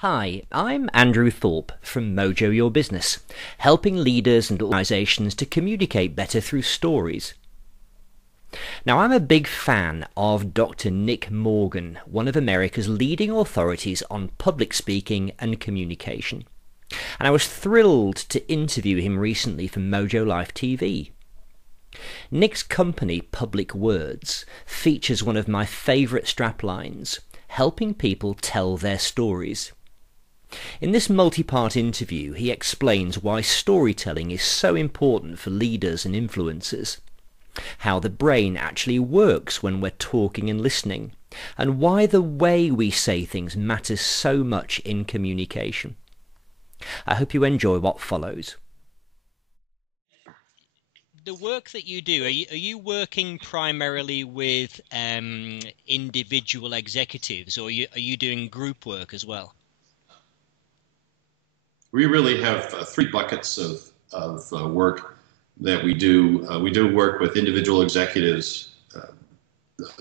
Hi, I'm Andrew Thorpe from Mojo Your Business, helping leaders and organisations to communicate better through stories. Now, I'm a big fan of Dr. Nick Morgan, one of America's leading authorities on public speaking and communication. And I was thrilled to interview him recently for Mojo Life TV. Nick's company, Public Words, features one of my favourite straplines, helping people tell their stories. In this multi-part interview, he explains why storytelling is so important for leaders and influencers, how the brain actually works when we're talking and listening, and why the way we say things matters so much in communication. I hope you enjoy what follows. The work that you do, are you working primarily with individual executives, or are you doing group work as well? We really have three buckets of work that we do. We do work with individual executives,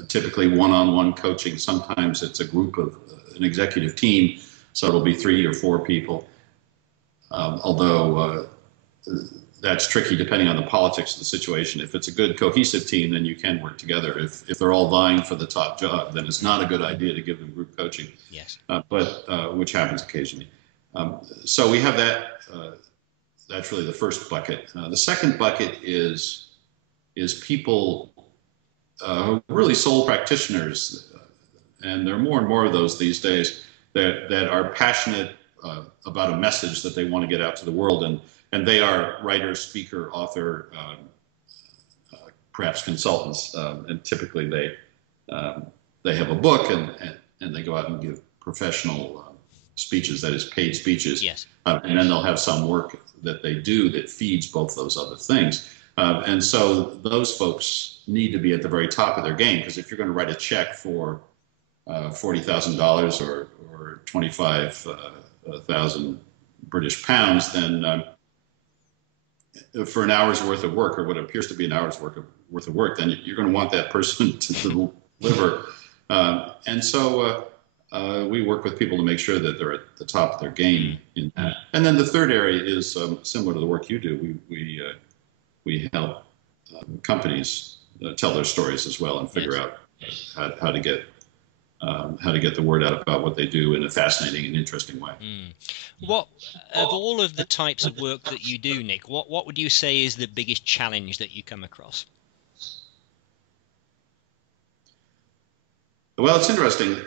typically one-on-one coaching. Sometimes it's a group of an executive team, so it'll be 3 or 4 people. Although that's tricky depending on the politics of the situation. If it's a good cohesive team, then you can work together. If they're all vying for the top job, then it's not a good idea to give them group coaching. Yes. But which happens occasionally. So we have that. That's really the first bucket. The second bucket is people who are really sole practitioners, and there are more and more of those these days that are passionate about a message that they want to get out to the world, and they are writer, speaker, author, perhaps consultants, and typically they have a book and they go out and give professional speeches, that is paid speeches. Yes. And then they'll have some work that they do that feeds both those other things. And so those folks need to be at the very top of their game, because if you're going to write a check for $40,000 or 25,000 British pounds, then for an hour's worth of work, or what appears to be an hour's worth of work, then you're going to want that person to deliver. And so we work with people to make sure that they're at the top of their game in that. And then the third area is similar to the work you do. We help companies tell their stories as well and figure out how to get the word out about what they do in a fascinating and interesting way. What of all of the types of work that you do, Nick, what would you say is the biggest challenge that you come across? Well, it's interesting.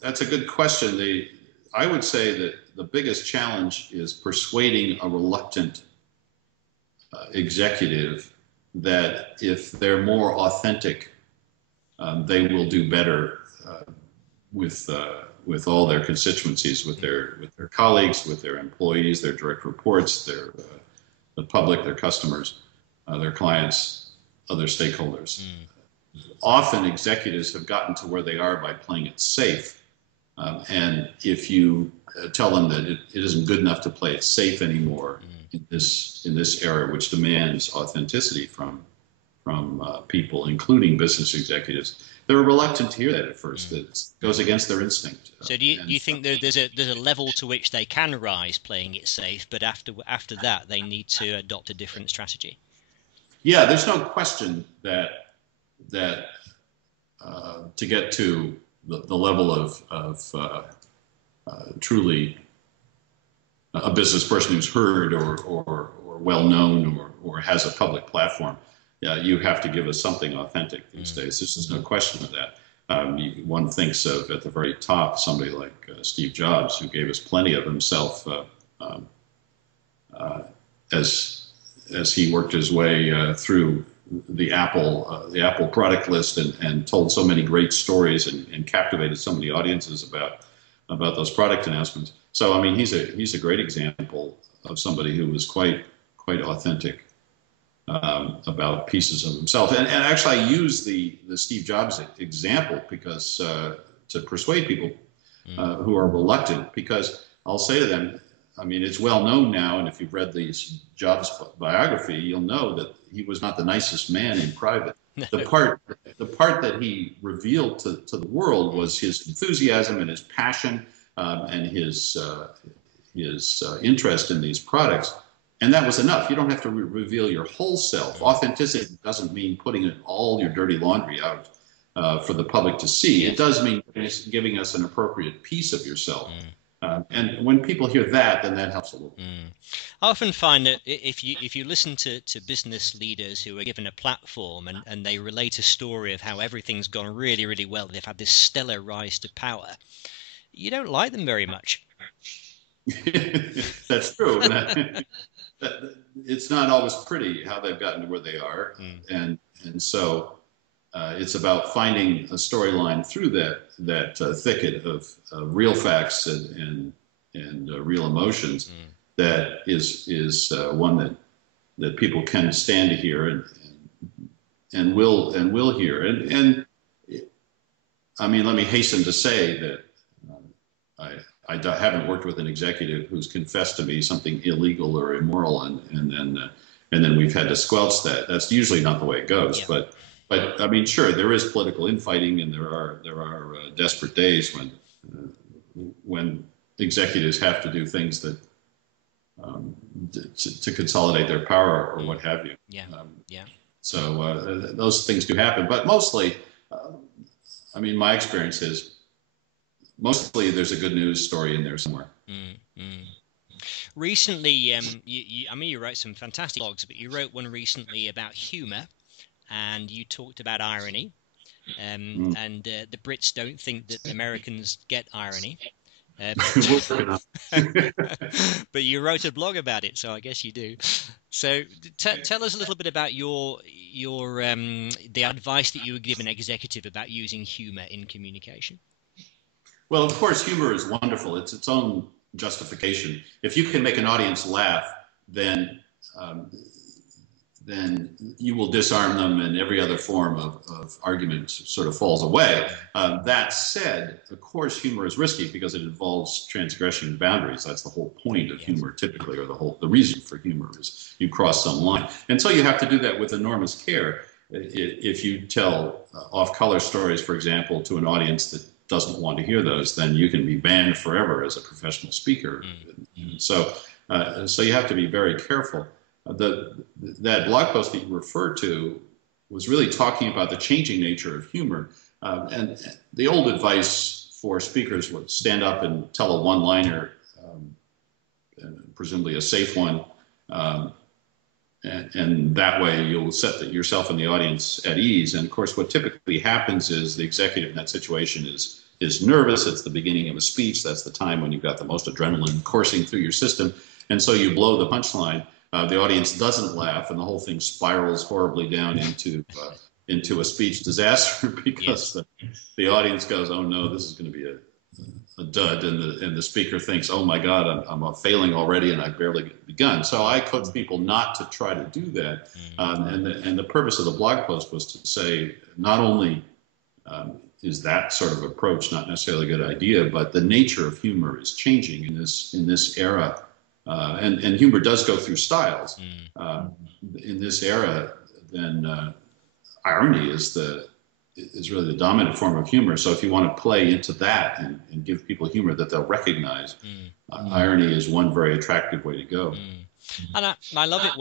That's a good question. I would say that the biggest challenge is persuading a reluctant executive that if they're more authentic, they will do better with all their constituencies, with their colleagues, with their employees, their direct reports, the public, their customers, their clients, other stakeholders. Often executives have gotten to where they are by playing it safe. And if you tell them that it isn't good enough to play it safe anymore in this era, which demands authenticity from people, including business executives, they're reluctant to hear that at first. That goes against their instinct. So do you think there's a level to which they can rise playing it safe, but after that they need to adopt a different strategy? Yeah, there's no question that to get to the level of truly a business person who's heard or well known or has a public platform, you have to give us something authentic these days. There's no question of that. One thinks of at the very top somebody like Steve Jobs, who gave us plenty of himself as he worked his way through the Apple product list and told so many great stories and captivated so many audiences about those product announcements. So I mean, he's a great example of somebody who was quite authentic about pieces of himself. And actually, I use the Steve Jobs example because to persuade people who are reluctant, because I'll say to them, I mean, it's well known now, and if you've read these Jobs biography, you'll know that he was not the nicest man in private. No. The part that he revealed to the world was his enthusiasm and his passion, and his interest in these products. And that was enough. You don't have to reveal your whole self. Authenticity doesn't mean putting all your dirty laundry out for the public to see. It does mean giving us an appropriate piece of yourself. And when people hear that, then that helps a little. I often find that if you listen to business leaders who are given a platform and they relate a story of how everything's gone really, really well, they've had this stellar rise to power, you don't like them very much. That's true. It's not always pretty how they've gotten to where they are, and so it's about finding a storyline through that thicket of real facts and real emotions that is one that people can stand to hear and will hear. And I mean, let me hasten to say that I haven't worked with an executive who's confessed to me something illegal or immoral, and then we've had to squelch that. That's usually not the way it goes. Yeah. But I mean, sure, there is political infighting, and there are desperate days when executives have to do things that to consolidate their power or what have you. So those things do happen, but mostly, I mean, my experience is mostly there's a good news story in there somewhere. Recently, you wrote some fantastic blogs, but you wrote one recently about humor. And you talked about irony, and the Brits don't think that Americans get irony. But you wrote a blog about it, so I guess you do. So tell us a little bit about the advice that you would give an executive about using humor in communication. Well, of course, humor is wonderful. It's its own justification. If you can make an audience laugh, then you will disarm them, and every other form of argument sort of falls away. That said, of course, humor is risky because it involves transgressing boundaries. That's the whole point of humor, typically, or the reason for humor is you cross some line. And so you have to do that with enormous care. If you tell off-color stories, for example, to an audience that doesn't want to hear those, then you can be banned forever as a professional speaker. So you have to be very careful. That blog post that you referred to was really talking about the changing nature of humor. And the old advice for speakers would stand up and tell a one-liner, and presumably a safe one, and that way you'll set yourself and the audience at ease. And of course, what typically happens is the executive in that situation is nervous. It's the beginning of a speech. That's the time when you've got the most adrenaline coursing through your system. And so you blow the punchline. The audience doesn't laugh, and the whole thing spirals horribly down into a speech disaster because the audience goes, "Oh no, this is going to be a dud," and the speaker thinks, "Oh my God, I'm failing already, and I've barely begun." So I coach people not to try to do that, and the purpose of the blog post was to say not only is that sort of approach not necessarily a good idea, but the nature of humor is changing in this era. And humor does go through styles. In this era, then irony is really the dominant form of humor. So if you want to play into that and give people humor that they'll recognize, irony is one very attractive way to go. And I love it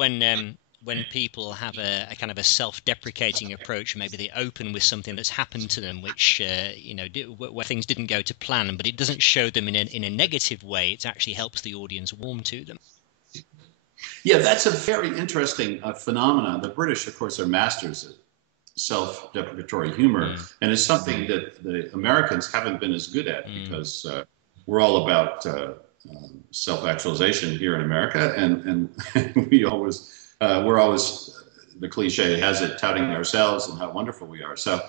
when people have a kind of a self-deprecating approach. Maybe they open with something that's happened to them, which where things didn't go to plan, but it doesn't show them in a negative way. It actually helps the audience warm to them. Yeah, that's a very interesting phenomenon. The British, of course, are masters at self-deprecatory humor, and it's something that the Americans haven't been as good at because we're all about self-actualization here in America, and we're always, the cliche has it, touting ourselves and how wonderful we are. So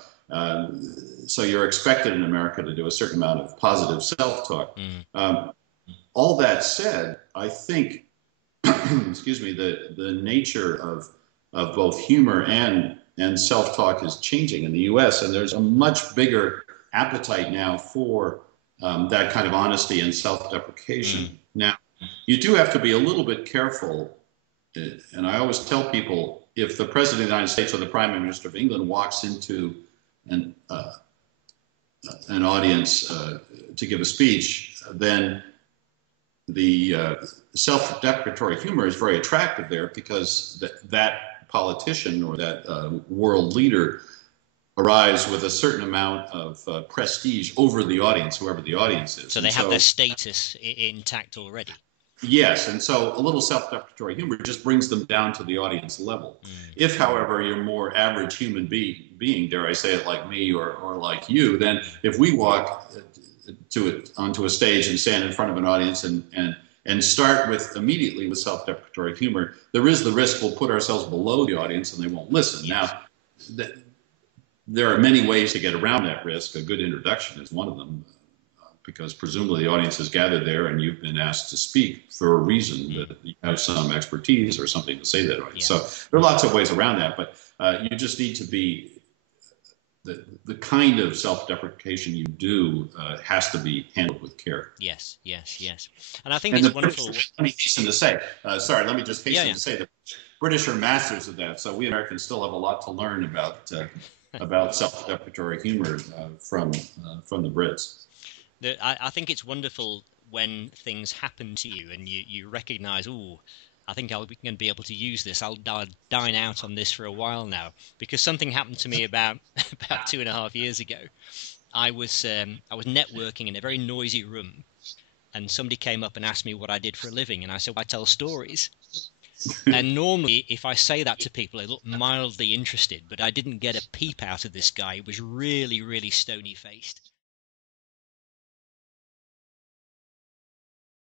you're expected in America to do a certain amount of positive self-talk. All that said, I think, excuse me, the nature of both humor and self-talk is changing in the U.S., and there's a much bigger appetite now for that kind of honesty and self-deprecation. Now, You do have to be a little bit careful. And I always tell people, if the President of the United States or the Prime Minister of England walks into an, uh, an audience to give a speech, then the self-deprecatory humor is very attractive there, because that politician or that world leader arrives with a certain amount of prestige over the audience, whoever the audience is. So they have their status intact already. Yes, and so a little self-deprecatory humor just brings them down to the audience level. If, however, you're more average human being, dare I say it, like me or like you, then if we walk onto a stage and stand in front of an audience and start with immediately with self-deprecatory humor, there is the risk we'll put ourselves below the audience and they won't listen. Yes. Now, there are many ways to get around that risk. A good introduction is one of them, because presumably the audience has gathered there and you've been asked to speak for a reason, that you have some expertise or something to say to that audience. Yeah. So there are lots of ways around that, but you just need to be, the kind of self-deprecation you do has to be handled with care. Yes. And I think it's wonderful. Let me hasten to say, let me just hasten to say that British are masters of that. So we Americans still have a lot to learn about self-deprecatory humor from the Brits. I think it's wonderful when things happen to you and you recognize, oh, I think I'm going to be able to use this. I'll dine out on this for a while now, because something happened to me about 2.5 years ago. I was networking in a very noisy room, and somebody came up and asked me what I did for a living, and I said, well, I tell stories. And normally, if I say that to people, they look mildly interested, but I didn't get a peep out of this guy. He was really, really stony-faced.